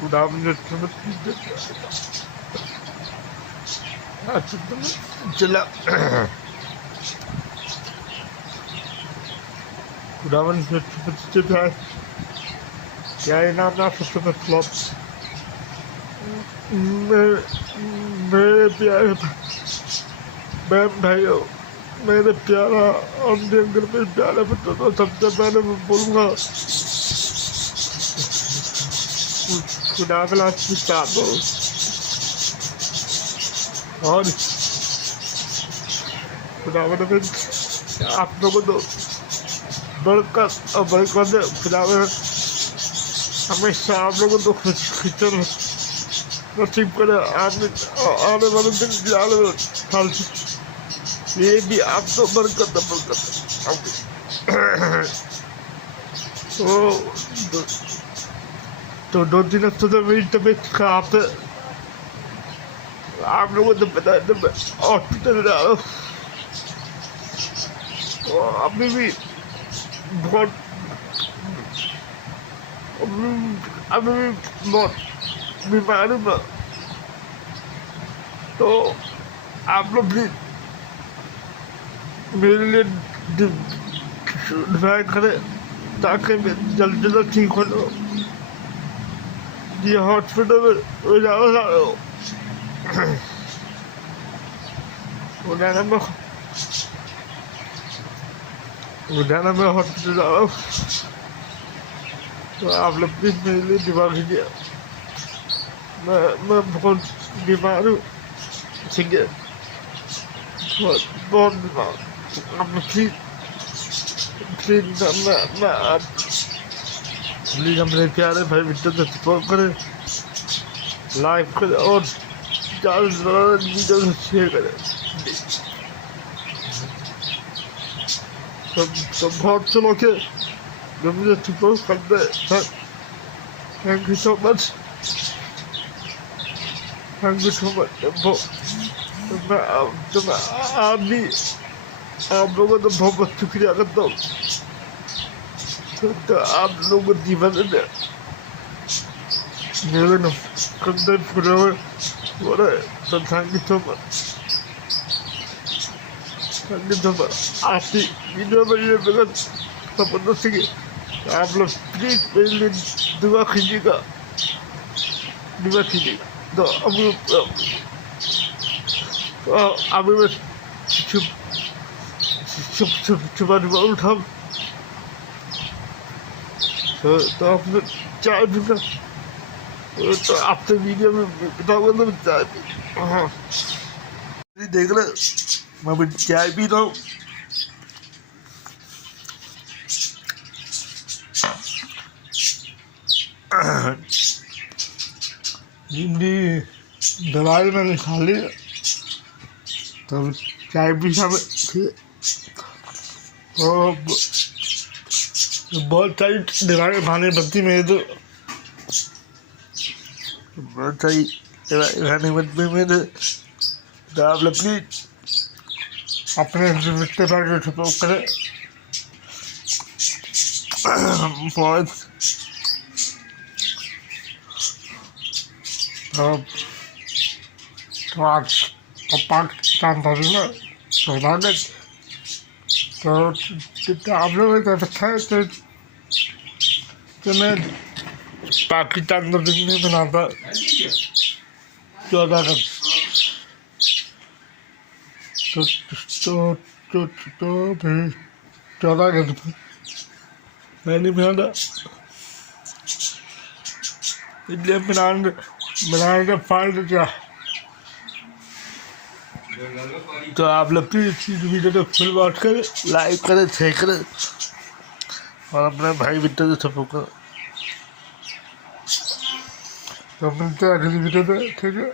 Kulağımın चला Kulağımın क्या इनाम ना सबसे मतलब मेरे प्यारे बहन भाइयों मेरे प्यारा और अंदर में प्यारे बच्चों तो सबसे पहले मैं बोलूँगा खुदा वाला किताब और खुदा वाला आप लोगों को बरकत और बरकत खुदा हमेशा आप लोगों को खिचड़ नसीब करे आने वाले दिन भी आने वाले साल ये भी आप तो बरकत तो 2-3 हफ्ते से मेरी तबीयत खराब है आप लोगों को पता है मैं हॉस्पिटल जा रहा हूँ अभी भी बहुत बीमारी में तो आप लोग भी मेरे लिए डिवाइड करें ताकि मैं जल्द से जल्द ठीक हो जाऊँ ये हॉस्पिटल में जाना मैं हॉस्पिटल जा रहा हूँ तो आप लोग भी मेरे लिए दिमाग कीजिए मैं बहुत बीमार हूँ ठीक है बहुत बीमार आप प्लीज मेरे प्यारे भाई विक्टर से सपोर्ट करें लाइक करें और ज़्यादा से ज़्यादा वीडियो से शेयर करें तो बहुत से लोग हैं जो मुझे सपोर्ट करते हैं थैंक यू सो मच मैं आप भी आप लोगों को बहुत बहुत शुक्रिया करता हूँ तो आप लोगों को जीवन में मेरे न कंधे पूरे हो रहे तो थैंक यू सो मच आपकी वीडियो में ये मेरा सपोर्ट सीखे आप लोग प्लीज मेरे लिए दुआ कीजिएगा तो अभी मैं सुबह उठाऊँ तो आपने चाय पीना तो आपसे वीडियो में बताऊँगा तो चाय पी हाँ देख रहे मैं भी चाय पी रहा हूँ हिंदी दवाई मैंने खा ली तो चाय भी सब तो बहुत सारी दवाई खाने पड़ती मेरे तो बहुत सारी दवाई खाने पड़ती मेरे तो आप लोग प्लीज अपने विक्टर भाई को सपोर्ट करें बहुत तो आज पाकिस्तान था ना तो आप लोग ने रखा है तो मैं पाकिस्तान का दिन नहीं बनाता 14 का तो फिर 14 का मैं नहीं बनाता इसलिए बनाने का फायदा क्या तो आप लोग प्लीज वीडियो को फुल वॉच करें लाइक करें शेयर करें और अपने भाई विक्टर से सपोर्ट करें तो मिलते हैं अगली वीडियो में ठीक है।